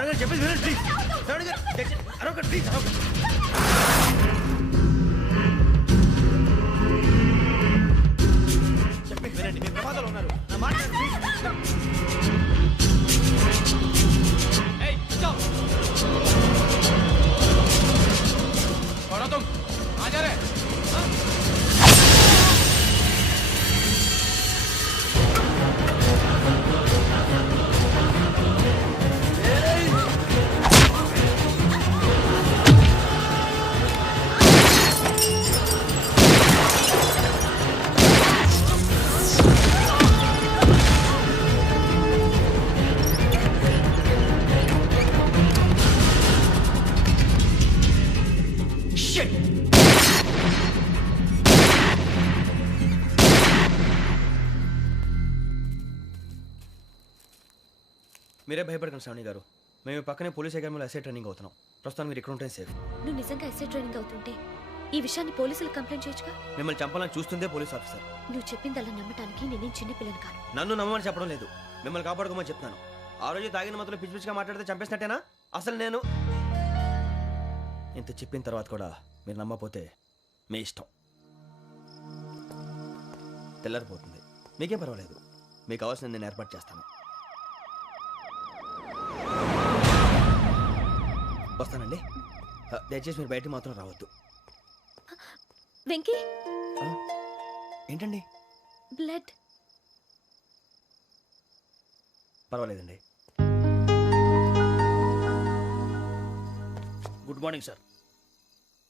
సడన్గా చెప్పేసి వినండి ప్లీజ్. సడన్గా అరొకటి ప్లీజ్. చెప్పేసి వినండి, మీరు ప్రమాదాలు ఉన్నారు. నా మాట ప్లీజ్. మీరే భయపడకండి శ్రావణి గారు. మేము పక్కనే పోలీస్ అకాడమీలో ఎస్ఐ ట్రైనింగ్ అవుతున్నాం. ప్రస్తుతం మీరు ఇక్కడ ఉంటే సేఫ్. నువ్వు నిజంగా ఎస్ఐ ట్రైనింగ్ అవుతుంటే ఈ విషయాన్ని పోలీసులకు కంప్లైంట్ చేయొచ్చుగా. మిమ్మల్ని చంపాలని చూస్తుందే పోలీస్ ఆఫీసర్. నువ్వు చెప్పిందల్లా నమ్మటానికి నేనేం చిన్న పిల్లని కాను. నన్ను నమ్మమని చెప్పడం లేదు, మిమ్మల్ని కాపాడుకోమని చెప్తాను. ఆ రోజు తాగిన మధ్యలో పిచ్చి పిచ్చిగా మాట్లాడితే చంపేసినట్టేనా? అసలు నేను ఇంత చెప్పిన తర్వాత కూడా మీరు నమ్మపోతే మీ ఇష్టం. తెల్లారిపోతుంది, మీకేం పర్వాలేదు. మీకు కావాల్సిన నేను ఏర్పాటు చేస్తాను. వస్తానండి. దయచేసి మీరు బయట మాత్రం రావద్దు. వెంకీ, ఏంటండి? బ్లడ్. పర్వాలేదండి. Good morning sir.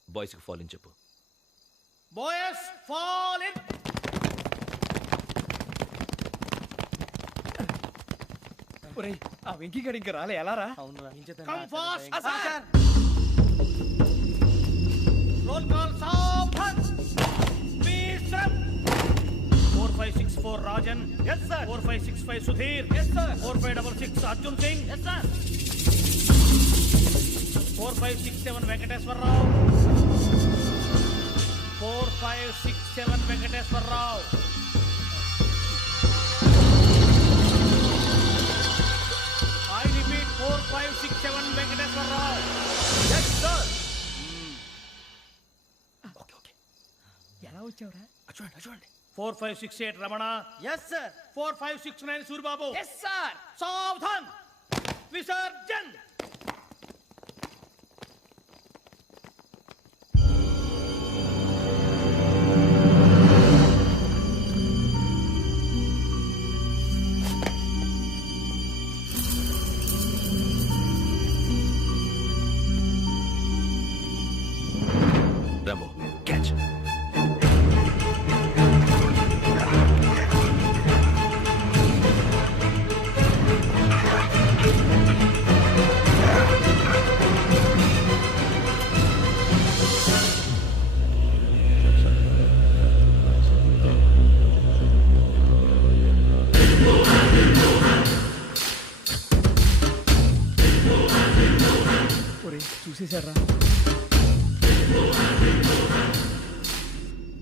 బాయ్స్కి ఫాల్ ఇన్ చెప్పు. Boys fall in. ఒరేయ్, ఆ వెంకీ గడి ఇంకా రాలే, ఎలా రా? Come fast sir. Roll call సావధాన్. Please run. 4564 Rajan. yes sir. 4565 Sudheer. yes sir. 4566 Arjun Singh. yes sir. 4567 Venkateswara Rao. 4567 Venkateswara Rao. I repeat 4567 Venkateswara Rao. yes sir. Okay okay. ఎలా వచ్చావురా? చూడండి చూడండి. 4568 Ramana. Yes sir. 4569 Suribabu. Yes sir. సావధాన్. విసర్జన్. Rambo catch. ఒరేయ్, చూసేశారా?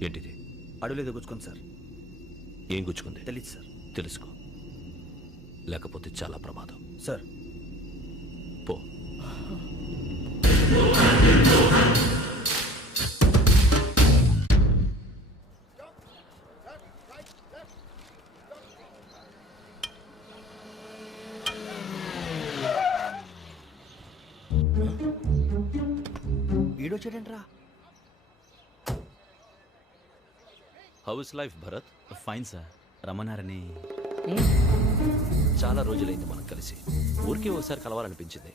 ఏంటిది? అడవిలో గుచ్చుకుంది సార్. ఏం గుచ్చుకుంది? తెలీదు సార్. తెలుసుకో, లేకపోతే చాలా ప్రమాదం. సార్ పో. ఈడొచ్చాడంట్రా. How is life Bharat? Fine sir. రమ్మన్నారని. చాలా రోజులైంది మనం కలిసి. ఊరికే ఒకసారి కలవాలనిపించింది,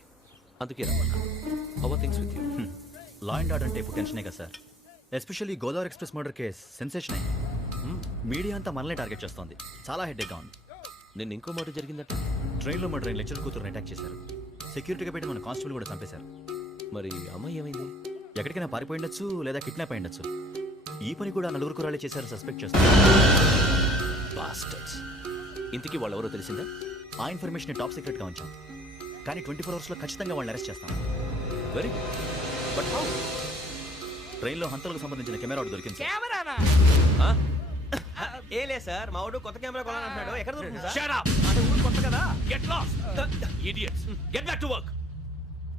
అందుకే రమ్మన్నా. How are things with you? Law and order అంటే ఇప్పుడు టెన్షనే కదా sir. Especially Godavari express murder case sensation అయింది. మీడియా అంతా మనల్ని టార్గెట్ చేస్తోంది. చాలా హెడ్ఏక్గా ఉంది. నిన్న ఇంకో మాట జరిగిందట. ట్రైన్లో మా ట్రైన్ లెక్చర్ కూతురుని అటాక్ చేశారు. సెక్యూరిటీగా పెట్టి మన కానిస్టేబుల్ కూడా చంపేశారు. మరి అమ్మాయి ఏమైంది? ఎక్కడికైనా పారిపోయి ఉండొచ్చు, లేదా కిడ్నాప్ అయి ఉండొచ్చు. ఈ పని కూడా నలుగురు కురాలే చేశారు సస్పెక్ట్ చేస్తారు. బాస్టర్స్. ఇంతకీ వాళ్ళు ఎవరో తెలిసిందా? ఆ ఇన్ఫర్మేషన్ టాప్ సీక్రెట్గా ఉంచాం, కానీ 24 అవర్స్లో ఖచ్చితంగా వాళ్ళని అరెస్ట్ చేస్తాం. Very good. But how? ట్రైన్లో హంతలకు సంబంధించిన కెమెరా ఒకటి దొరికింది. కెమెరానా? ఏలే సార్, మా వాడు కొత్త కెమెరా కొనాలంటున్నాడు. ఎక్కడ దొరుకుతుంది సార్? Shut up. అంటే ఊరు కొత్త కదా. Get lost. Idiots. Get back to work.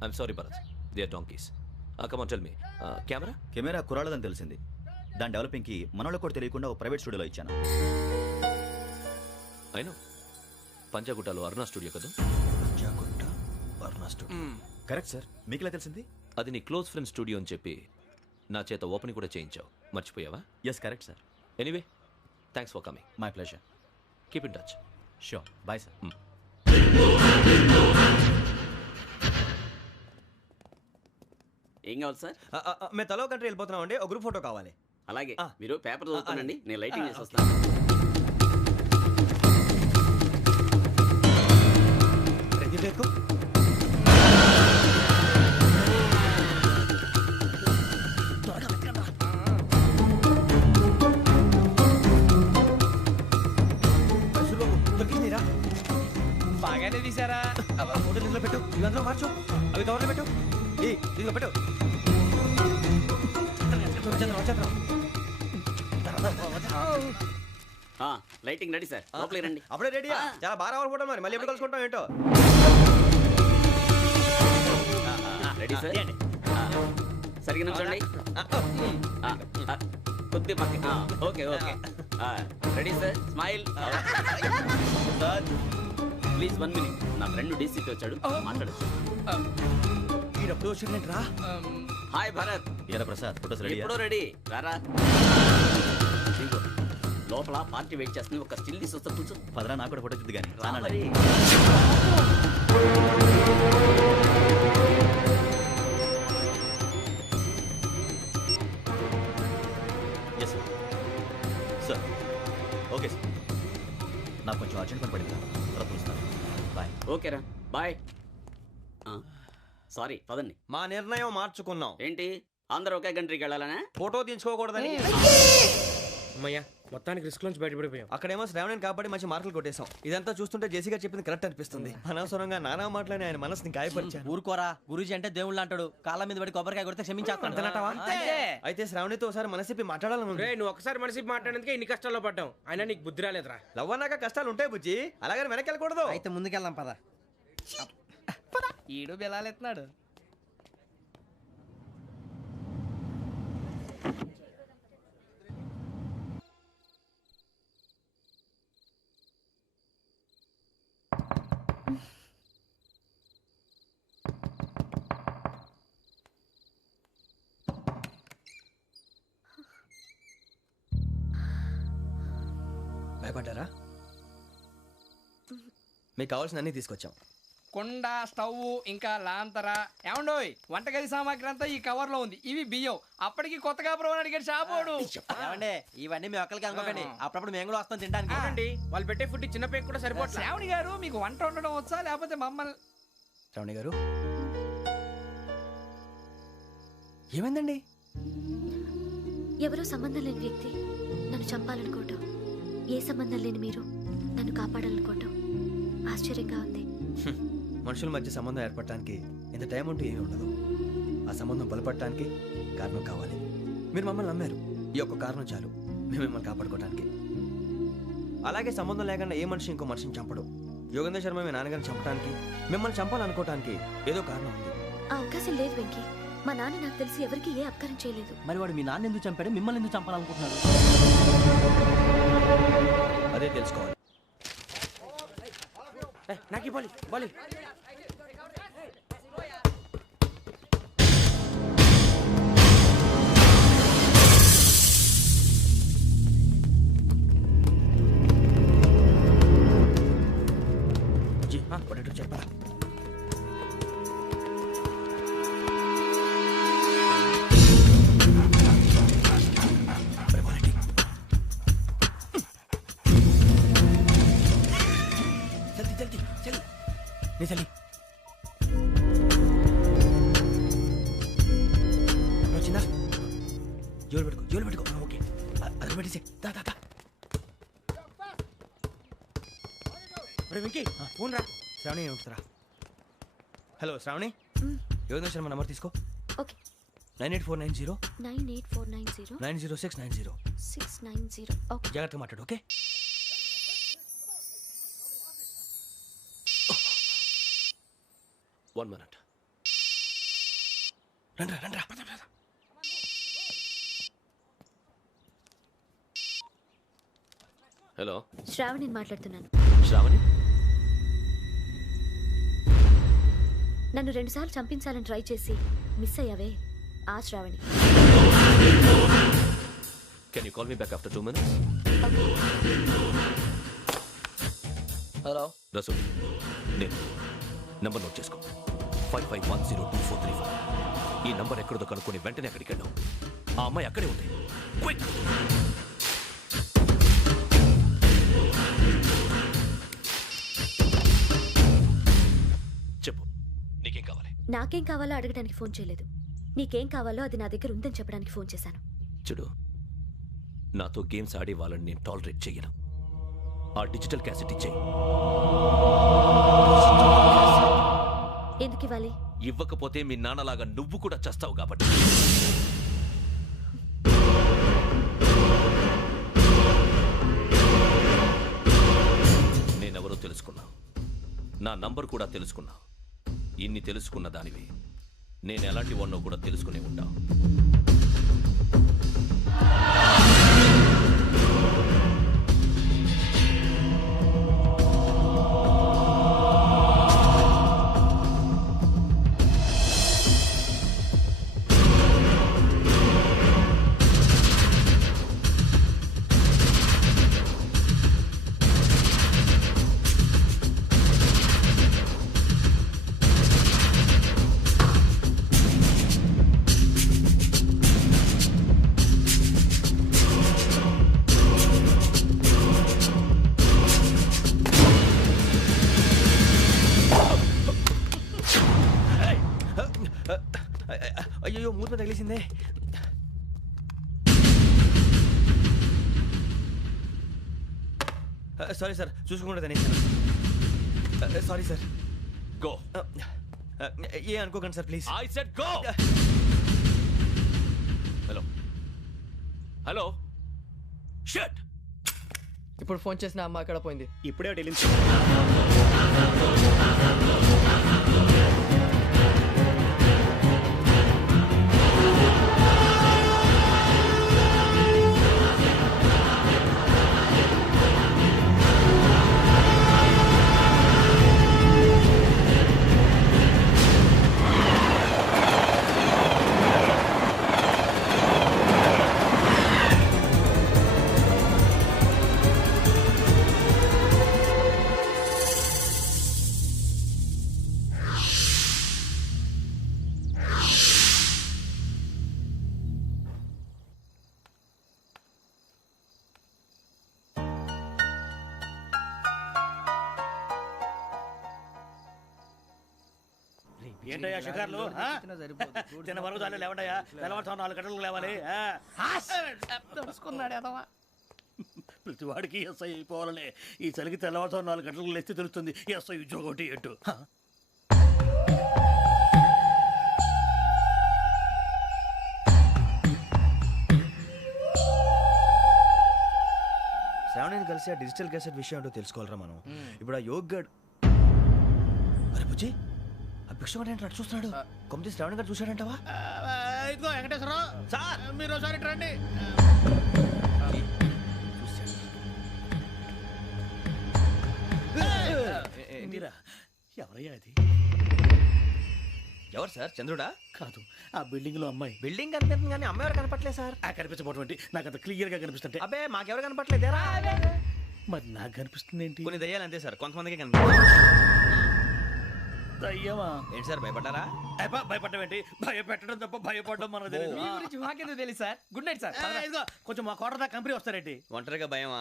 I'm sorry Bharat, they are donkeys. Come on tell me, camera? Camera కురాలదని తెలిసింది. దాని డెవలపింగ్కి మనలో కూడా తెలియకుండా ఒక ప్రైవేట్ స్టూడియోలో ఇచ్చాను. అయినా పంజాగుట్టలో అరుణ స్టూడియో కదా? పంజాగుట్ట వర్ణ స్టూడియో. Correct sir. మీకు ఇలా తెలిసింది? అది నీ క్లోజ్ ఫ్రెండ్ స్టూడియో అని చెప్పి నా చేత ఓపెనింగ్ కూడా చేయించావు, మర్చిపోయావా? Yes correct sir. Anyway, thanks for coming. My pleasure. Keep in touch. Sure. Bye sir. ఏం కావాలి సార్? మేము తలో కంట్రీ వెళ్ళిపోతున్నాం అండి, ఒక గ్రూప్ ఫోటో కావాలి. అలాగే ఆ. మీరు పేపర్ చదువుతానండి, అలాగే. నేను లైటింగ్ ఆ, చేసి ఓకే. వస్తాను. ప్రదీప్ ఎక్కు. బాగానే తీసారా? ఫోటో ఇందులో పెట్టు, ఇవందరూ మార్చు, అవి కవర్లో పెట్టు. ఇదిగో పెట్టు. ఆ, లైటింగ్ రెడీ సార్, లోపలికి రండి. అప్పుడే రెడీ. చాలా బాగా రావాలి ఫోటో, మరి మళ్ళీ ఎప్పుడు కలుసుకుంటాం ఏంటో. Ready sir. సరిగ్గా నుంచోండి. కొద్ది పక్క. Okay okay. Ready sir, smile. Please 1 minute, నా ఫ్రెండ్ డీసీపీ వచ్చాడు, మాట్లాడచ్చు. ఈడప్పుడు వచ్చిందంటరా. హాయ్ భరత్. ఇలా ప్రసాద్ ఫోటోస్ రెడీ? ఎప్పుడో రెడీ, రారా. ఇదిగో, లోపల పార్టీ వెయిట్ చేస్తుంది, ఒక స్టిల్ తీసి వస్తా, కూర్చో. పదరా, నాకు కూడా ఫోటో చూద్దు కానీ. రా మరి. Yes sir. Sir okay sir. నాకు కొంచెం అర్జెంట్ పని పడింది, తర్వాత చూస్తాను. బాయ్. ఓకేరా, బాయ్. సారీ, పదండి. మా నిర్ణయం మార్చుకున్నాం. ఏంటి, అందరూ ఒకే కంట్రీకి వెళ్ళాలనే? ఫోటో తీసుకోకూడదని. అమ్మయ్యా, మొత్తానికి రిస్క్ నుంచి బయటపడిపోయాం. అక్కడేమో శ్రావణిని కాబట్టి మంచి మార్కులు కొట్టేశాం. ఇదంతా చూస్తుంటే జేసీగా చెప్పింది కరెక్ట్ అనిపిస్తుంది. అనవసరంగా నానా మాటలని ఆయన మనసుని గాయపరిచాను. ఊరుకోరా, గురూజీ అంటే దేవుళ్ళు అంటాడు. కాళ్ళ మీద పడి కొబ్బరికాయ కొడితే క్షమించేస్తాను. అయితే శ్రావణితో ఒకసారి మనసిప్పి మాట్లాడాలను. రే, నువ్వు ఒకసారి మనిషి మాట్లాడేందుకే ఇన్ని కష్టాల్లో పడ్డాం. అయినా నీకు బుద్ధి రాలేదురా. లవ్ అన్నాక కష్టాలు ఉంటాయి బుజ్జి, అలాగని వెనక్కి వెళ్ళకూడదు. అయితే ముందుకెళ్దాం పద. ఈడు బెలాలెత్తున్నాడు. భయపడ్డారా? మీకు కావాల్సిన అన్ని తీసుకొచ్చాం. కుండ, స్టవ్, ఇంకా లాంతర. ఏమండోయ్, వంటగది సామాగ్రి అంతా ఈ కవర్ లో ఉంది. ఇవి బియ్యం. అప్పటికి కొత్తగా బ్రౌన్ అడిగాడు షాపోడు. ఏమండి, ఇవన్నీ మీ ఒక్కరికి అనుకోకండి, అప్పుడప్పుడు మేము కూడా వస్తాం తినడానికి. అవునండి, వాళ్ళు పెట్టే ఫుడ్ చిన్న పేక్ కూడా సరిపోతుంది. శ్రావణి గారు, మీకు వంట వండడం వచ్చా, లేకపోతే మమ్మల్ని? శ్రావణి గారు, ఏమైందండి? ఎవరో సంబంధం లేని వ్యక్తి నన్ను చంపాలనుకోవటం, ఏ సంబంధం లేని మీరు నన్ను కాపాడాలనుకోవటం ఆశ్చర్యంగా ఉంది. మనుషుల మధ్య సంబంధం ఏర్పడటానికి ఇంత టైం ఉంటూ ఏమీ ఉండదు. ఆ సంబంధం బలపడటానికి కారణం కావాలి. మీరు మమ్మల్ని నమ్మారు, ఈ ఒక్క కారణం చాలు మేము మిమ్మల్ని కాపాడుకోవడానికి. అలాగే సంబంధం లేకుండా ఏ మనిషి ఇంకో మనిషిని చంపడు. యోగేంద్ర శర్మ మీ నాన్నగారిని చంపడానికి, మిమ్మల్ని చంపాలనుకోవటానికి ఏదో కారణం ఉంది. ఆ అవకాశం లేదు వెంకీ. మా నాన్న నాకు తెలిసి ఎవరికి ఏ అపకారం చేయలేదు. మరి వాడు మీ నాన్న ఎందుకు చంపాడు, మిమ్మల్ని ఎందుకు చంపాలనుకుంటున్నాడు? అదే తెలుసుకోవాలి. నాకు బాలి బాలి. చెప్పరా? చలి వచ్చిందా? జోలు పెట్టుకో. ఓకే, అది పెట్టేసి వెంకీ, ఫోన్ రా. శ్రావణి ఏమిటరా? హలో శ్రావణి, యోగేంద్ర శర్మ నంబర్ తీసుకో. ఓకే. 98490 98490 90690. 690. ఓకే. జాగ్రత్తగా మాట్లాడు. ఓకే. One minute. రండ్రా రండ్రా. హలో శ్రావణిని మాట్లాడుతున్నాను. శ్రావణి, నన్ను 2 సార్లు చంపించాలని ట్రై చేసి మిస్ అయ్యావే, ఆ Shravani. Can you call me back after 2 minutes? Hello Rasu, నేను నంబర్ నోట్ చేసుకో. 55102435. ఈ నంబర్ ఎక్కడదో కనుక్కొని వెంటనే అక్కడికి వెళ్ళాం. ఆ అమ్మాయి అక్కడే ఉంది. క్విక్! చెప్పు, నీకేం కావాలి? నాకేం కావాలో అడగడానికి ఫోన్ చేయలేదు. నీకేం కావాలో అది నా దగ్గర ఉందని చెప్పడానికి ఫోన్ చేశాను. చూడు, నాతో గేమ్స్ ఆడే వాళ్ళని నేను టాలరేట్ చెయ్యను. ఆ డిజిటల్ క్యాసెట్ ఇచ్చేయి. ఎందుకు ఇవ్వాలి? ఇవ్వకపోతే మీ నాన్నలాగా నువ్వు కూడా చస్తావు కాబట్టి. నేనెవరో తెలుసుకున్నా, నా నంబర్ కూడా తెలుసుకున్నా. ఇన్ని తెలుసుకున్న దానివి నేను ఎలాంటి వాడినో కూడా తెలుసుకునే ఉంటా. అయ్యో, మూత తగిలేసిందే. సారీ సార్, చూసుకోకుండా తినేసాను. Sorry sir. గో. ఏ అనుకోకండి sir, please. I said go. Hello hello, shut. ఇప్పుడు ఫోన్ చేసిన అమ్మ అక్కడ పోయింది. ఇప్పుడే ఢిల్లీ ఏంటయ్యా షికార్లు? తిన వరకు చాలే లేవండయ్యా. తెల్లవారుతో 4 గంటలకు లేవాలి. ప్రతి వాడికి ఎస్ఐ అయిపోవాలనే ఈ చలికి తెల్లవారుతో 4 గంటలకు లేస్తే తెలుస్తుంది ఎస్ఐ ఉద్యోగం ఒకటి ఎటు. శ్రావణిని కలిసి ఆ డిజిటల్ క్యాసెట్ విషయం ఏంటో తెలుసుకోవాలరా మనం. ఇప్పుడు ఆ యోగ్ గడ్, అరే బుజ్జి, ఆ భిక్షం ఏంటంటే అటు చూస్తున్నాడు. కొమ్మిది శ్రావణి గారు చూశాడంటావా? ఇదిగో వెంకటేశ్వరరావు సార్, మీరు ఒకసారి రండి. ఎవరయ్యా అది? ఎవరు సార్? చంద్రుడా? కాదు, ఆ బిల్డింగ్ లో అమ్మాయి. బిల్డింగ్ కనిపిస్తుంది కానీ అమ్మాయి ఎవరు కనపట్లేదు సార్. కనిపించబోటువంటి నాకు అంత క్లియర్ గా కనిపిస్తుంటే. అబ్బే, మాకెవరు కనపట్లేదేరా? మరి నాకు కనిపిస్తుంది ఏంటి? కొన్ని దయ్యాలు అంతే సార్, కొంతమందికి కనిపిస్తుంది. దయ్యమా? ఏంటి సార్, భయపడ్డారా? భయపడడం ఏంటి? భయపెట్టడం తప్ప భయపడడం మనకు తెలియదు. మీ గురించి మాకెందుకు తెలుసు సార్? Good night sir. ఇదిగో కొంచెం మా కోట దాకా కంపెనీ వస్తారేంటి? ఒంటరిగా భయమా?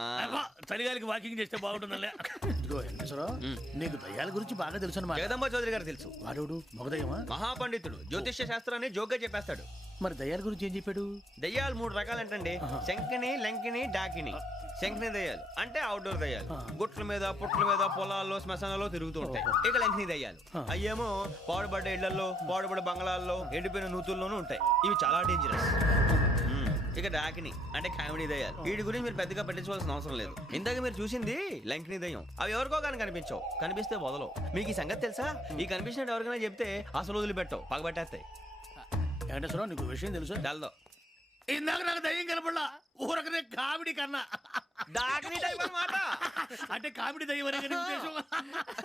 చలిగాలికి వాకింగ్ చేస్తే బాగుంటుందిలే. ఇదిగో వెంకటేశ్వరరావు, నీకు దయ్యాల గురించి బాగా తెలుసు అన్నమాట. జగదంబ చౌదరి గారు తెలుసు. వాడోడు మగదయ్యమా? మహాపండితుడు, జ్యోతిష్య శాస్త్రాన్ని జోగ్గా చెప్పేస్తాడు. మరి దయ్యాల గురించి ఏం చెప్పాడు? దయ్యాలు 3 రకాలంటండి. శంకిని, లంకిని, డాకిని. శంకిని దయ్యాలు అంటే అవుట్డోర్ దయ్యాలు, గుట్ల మీద పుట్ల మీద పొలాల్లో శ్మశానాల్లో తిరుగుతూ ఉంటాయి. ఇక లంకిని దయ్యాలు అయ్యేమో పాడుబడ్డ ఇళ్లలో, పాడుబడ్డ బంగ్లాల్లో, ఎండిపోయిన నూతుల్లోనూ ఉంటాయి. ఇవి చాలా డేంజరస్. ఇక డాకిని అంటే కామెడీ దయ్యాలు. వీటి గురించి మీరు పెద్దగా పట్టించుకోవాల్సిన అవసరం లేదు. ఇందాక మీరు చూసింది లంకిని దయ్యం. అవి ఎవరికో కానీ కనిపించవు, కనిపిస్తే వదలవు. మీకు ఈ సంగతి తెలుసా? ఈ కనిపించినట్టు ఎవరికైనా చెప్తే అసలు వదిలిపెట్టవు, పగబట్టేస్తాయి. వెంకటేశ్వరరావు నీకు విషయం తెలుసు డల్దో ఇందాక నాకు దయ్యం కనపడలా ఊరకనే కామెడీ కన్నా డాకినీ టైప్ అన్నమాట. అంటే కామెడీ దయ్యం అనే కదా ఉద్దేశం.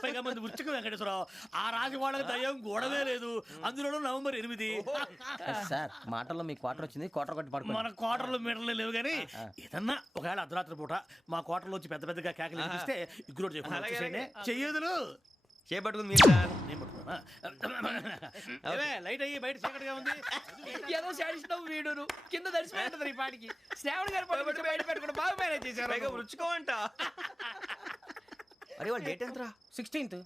పైగా మంది ఉచ్చకం వెంకటేశ్వరరావు ఆ రాజు వాళ్ళకి దయ్యం గొడవే లేదు. అందులోనూ నవంబర్ 8. సార్ మాటల్లో మీ క్వార్టర్ వచ్చింది, క్వార్టర్ కొట్టి పడుకో. మన కోటర్లో మీటర్లు లేవు కానీ ఏదన్నా ఒకవేళ అర్ధరాత్రి పూట మా కోటర్లో వచ్చి పెద్ద పెద్దగా కేకలు వినిపిస్తే ఇగ్గురు చేయకుండా చెయ్యదులు చేపట్టుకుంది మీరు సార్. నేను పట్టుకున్నా. ఏమే, లైట్ అయ్యి బయట చీకటిగా ఉంది. ఏదో శాడిస్తావు వీడును కింద దర్శనం ఈ పాటికి శ్రావణ్ గారు పట్టుకొచ్చి బయట పెట్టుకుని బాగా మేనేజ్ చేశారు. పైగా రుచుకోమంట. అరే వాళ్ళ డేట్ ఎంతరా? 16th.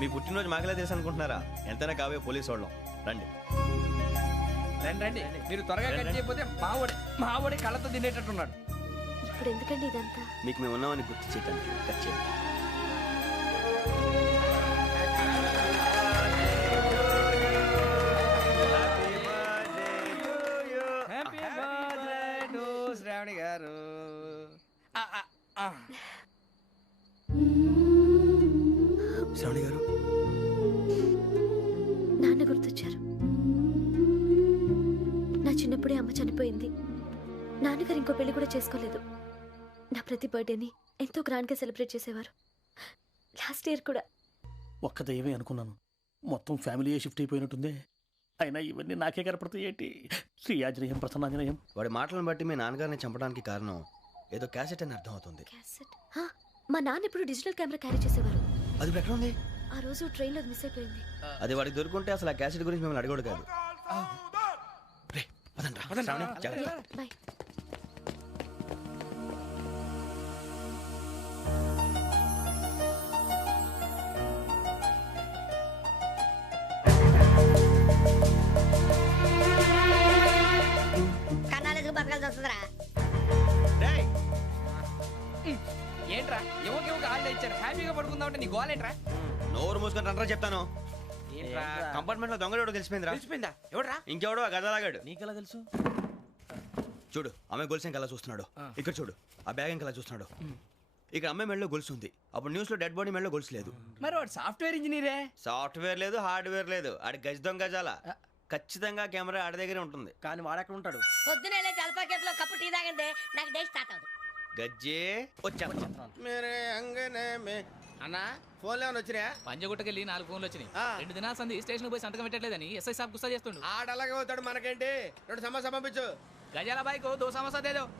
మీ పుట్టినరోజు మాకలే తెలుసు అనుకుంటున్నారా? ఎంతైనా కావే పోలీసు వాళ్ళం. రండి రండి రండి, మీరు త్వరగా కట్ చేయకపోతే మావడి కళ్ళతో తినేటట్టున్నాడు. ఇప్పుడు ఎందుకండి ఇదంతా? మీకు మేము ఉన్నామని గుర్తు చేయడానికి కట్ చేయండి. హ్యాపీ బర్త్డే టు శ్రావణి గారు. శ్రావణి గారు నాన్న గుర్తొచ్చారు. నా చిన్నప్పుడే అమ్మ చనిపోయింది. నాన్నగారు ఇంకో పెళ్లి కూడా చేసుకోలేదు. నా ప్రతి బర్త్డేని ఎంతో గ్రాండ్గా సెలబ్రేట్ చేసేవారు. లాస్ట్ ఇయర్ కూడా. ఒక్క దయ్యమే అనుకున్నాను, మొత్తం ఫ్యామిలీ షిఫ్ట్ అయిపోయినట్టుంది. అయినా ఇవన్నీ నాకే కనపడతాయి ఏంటి? శ్రీ ఆంజనేయం ప్రసన్నాంజనేయం. వాడి మాటలను బట్టి మీ నాన్నగారిని చంపడానికి కారణం ఏదో క్యాసెట్ అని అర్థం అవుతుంది. క్యాసెట్? మా నాన్న ఇప్పుడు డిజిటల్ కెమెరా క్యారీ చేసేవారు. అది ఇప్పుడు ఎక్కడ ఉంది? ఆ రోజు ట్రైన్లో మిస్ అయిపోయింది. అది వాడికి దొరుకుంటే అసలు ఆ క్యాసెట్ గురించి మిమ్మల్ని అడగడు కాదు. రే, పదండ్రా. శ్రావణి, జాగ్రత్త. బాయ్. కన్నాలేసుకు బతకాల్సి వస్తుందిరా. రేయ్, ఏంట్రా ఎవరికి హాలిడే ఇచ్చారు, హ్యాపీగా పడుకుందామంటే నీ గోలేంట్రా? నోరు మూసుకొని రండ్రా చెప్తాను. కంపార్ట్మెంట్ లో దొంగడు తెలిసిపోయిందిరా. తెలిసిపోయిందా? ఎవడరా? ఇంకెవడో ఆ గదలాగాడు. నీకెలా తెలుసు? చూడు, ఆమె గొలుసు ఇంకలా చూస్తున్నాడు. ఇక్కడ చూడు, ఆ బ్యాగ్ ఇంకలా చూస్తున్నాడు. ఇక్కడ అమ్మాయి మెడలో గొలుసు ఉంది. అప్పుడు న్యూస్ లో డెడ్ బాడీ మెడలో గొలుసు లేదు. మరి వాడు సాఫ్ట్వేర్ ఇంజనీరే. సాఫ్ట్వేర్ లేదు, హార్డ్వేర్ లేదు. ఆడి గజ దొంగ గజాల. ఖచ్చితంగా కెమెరా ఆడి దగ్గరే ఉంటుంది. కానీ వాడెక్కడ ఉంటాడు? పొద్దునే లేచి అల్పా కేఫ్లో కప్పు టీ తాగంటే నాకు డే స్టార్ట్ అవుతుంది. గజ్జే వచ్చా. అన్నా ఫోన్లో ఏమైనా వచ్చినాయా? పంజగుట్టకెళ్ళి 4 ఫోన్లు వచ్చినాయి. 2 దినాల సంది స్టేషన్ పోయి సంతకం పెట్టలేదని ఎస్ఐ సాబ్ గుస్తా చేస్తుండు. ఆడలాగే పోతాడు, మనకేంటి? 2 సమస్య పంపించు. గజాల బైక్ 2 సమస్య దేదో.